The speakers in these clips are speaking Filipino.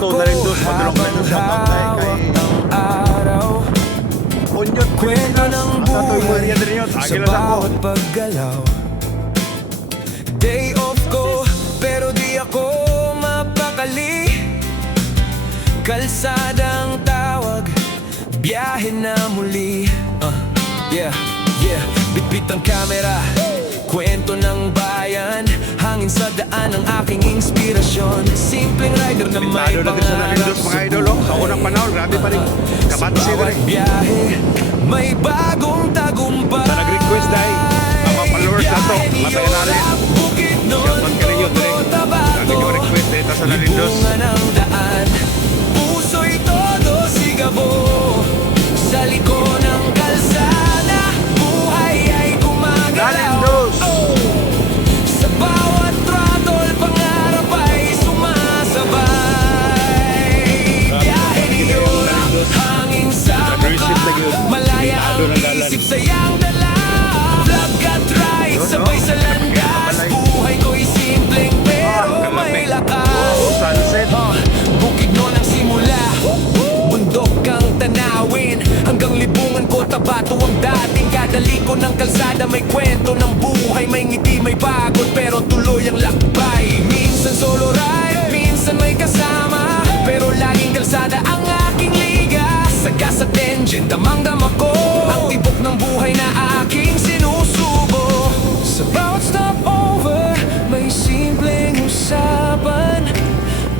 to na rin dos, padulong na rin sa tatay kay Unyot kwento ng buhay sa Agil na ako. bawat paggalaw. Day off ko, pero di ako mapakali. Kalsadang tawag, biyahe na muli. Yeah, bitbit ang kamera, kwento ng bayan, hangin sa daan ang aking inspirasyon. Simpleng rider na may Lalo na din sa nalindos mga idol, oh. Sa unang panahon, grabe pa rin. Kabatsi na rin. Biyahe, may bagong tagumpay. Sa nag-request dahil, mga followers na to, matayan natin. Shoutout ka ninyo, Dre. Lagi nyo request dito sa nalindos. Libungan ang daan, puso'y todo sigabo. Sa liko ng kalsada, buhay ay gumagalaw. Nalindos! Sa bawat throttle, pangarap ay sumasabay. Biyahe ni Yora, hangin sa Nag-receive na yun. mukha, malaya ang Limitado ng dalan. isip sayang dala. Vlog at ride, sabay sa landas. Buhay ko'y simpleng pero may lakas. Sunset. Bukid nun ang simula, bundok kang tanawin, hanggang libungan ko Tabato ang dating. Kada liko ng kalsada may kwento ng buhay. May ngiti, may pagod, pero tuloy ang lakbay. Minsan solo ride, minsan may kasama, pero laging kalsada ang aking liga. Sagas at engine, damang-dama ko ang tibok ng buhay na aking sinusubo. Sa bawat stopover, may simpleng usapan.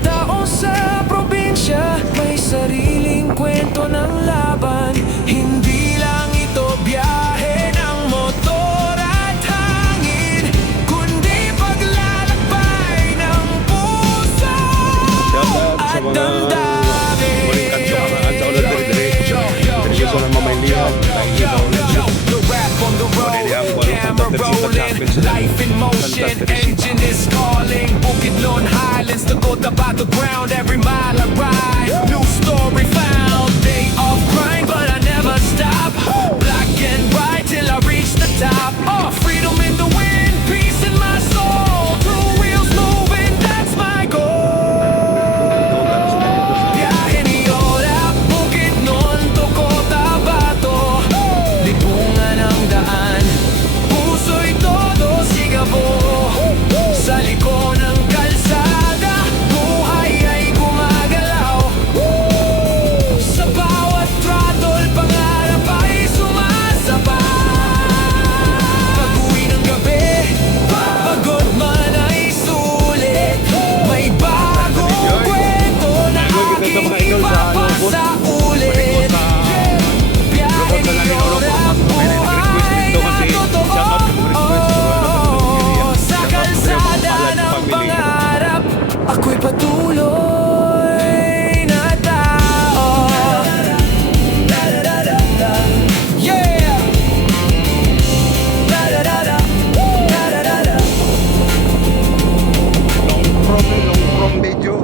Tao sa probinsya, may sariling kwento ng laban. Hindi lang ito biyahe ng motor at hangin, kundi paglalakbay ng puso Shoutout sa at mga damdamin. muling kanto ang mga sa ulan dire-dire. Seryoso na mamaylihan. The rap on the road, camera rolling, life in motion, engine is calling. Bukidnon Highlands, the Cotabato ground, every mile I ride, new story found. Day of grind, but I never stop. Black and white till I reach the top. Oh, freedom in the wind, peace in my soul. Two wheels moving, that's my goal. Biyahe ni Yora, Bukidnon to Cotabato. Libungan ang daan, puso'y todo sigabo. Sa liko ng kalsada, buhay ay gumagalaw. Sa bawat throttle, pangarap ay sumasabay. Pag-uwi ng gabi, pagod man ay sulit. May bagong kwento na aking ipapasa ulit. Biyahe ni Yora, buhay na totoo. Sa kalsada ng pangarap, ako'y patuloy na tao. Yeah! Long from video.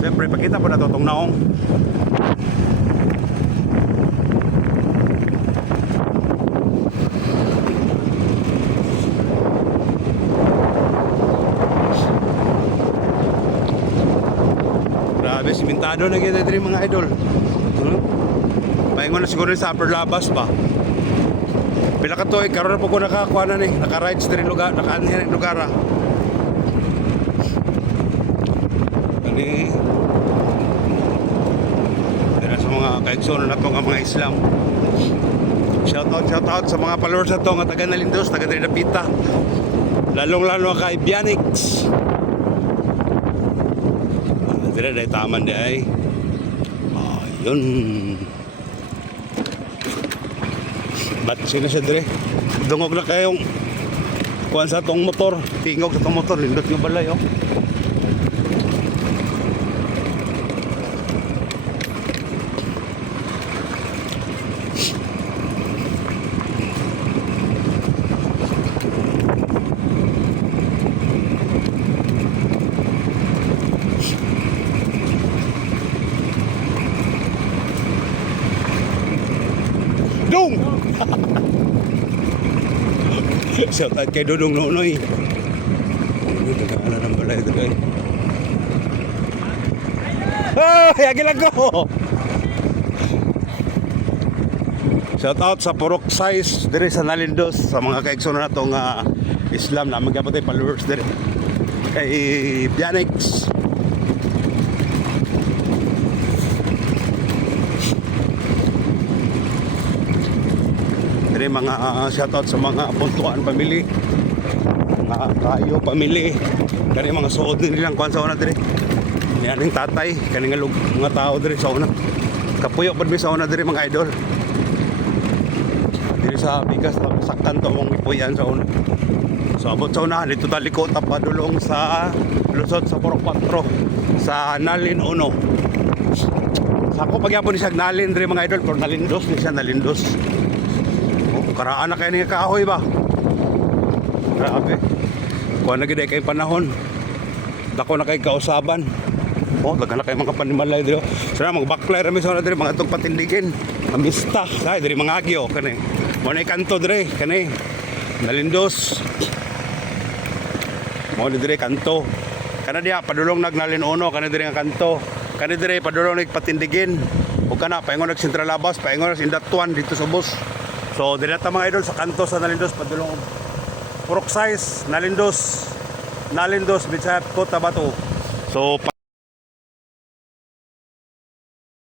Siyempre, pakita po na to itong naong. Grabe, simentado na kita dito mga idol. Pahingon na siguro sa upper labas pa. Pila ka to, karoon na po ko nakakuha na ni. Naka-rides na rin lugar, naka-anhin rin lugar. Ani, dira sa mga kaigsoon na ito nga mga Islam. Shoutout sa mga followers na ito nga taga Nalindos, taga Trinapita. Lalong-lalo kay Bianix. Dira dahil taman di ay. Ayun. Ba't sino siya dire? Dungog na kayong kuhan sa tong motor. Tingog sa tong motor. Lindot nga balay, oh. Dong! Shout out kay Dodong Nonoy. Ano, nagkakala ng balay. dito guys. Oh, yagilan ko. Shout out sa Purok Size dire sa Nalindos sa mga kaigsoon na natong Islam na magapatay followers dire. Kay Bianix. Dire mga shout out sa mga puntuan pamili. Mga kayo pamili. Kani mga suod nilang kuan sa una dire. Yan yung tatay, kaning mga tao dire sa una. Kapuyo pud mi sa una dire mga idol. Dire sa bigas saktan to mong ipuyan sa una. So abot sa una dito taliko tapadulong sa lusot sa Purok 4 sa Nalin 1. Sa ako pagyapon ni siya Nalin dire mga idol, pero Nalindos ni siya Nalindos. Oh, karaan na kay ni kahoy ba? Grabe. Kuha na gid kay panahon. Dako na kay kausaban. Oh, dagan na kay mga panimalay dito. Sana mga baklay rami sa dire mga tug patindigin. Amista, say dire mga agyo kani. Mo na kanto dire kani. Nalindos. Mo dire kanto. Kana diha padulong Nalin 1 kana dire nga kanto. Kana dire padulong patindigin. Ug kana paingon nag Sentral Labas, paingon sa Indatuan dito sa bus. So dire ta mga idol sa kanto sa Nalindos padulong Purok Size Nalindos. Nalindos Bitsa Cotabato. So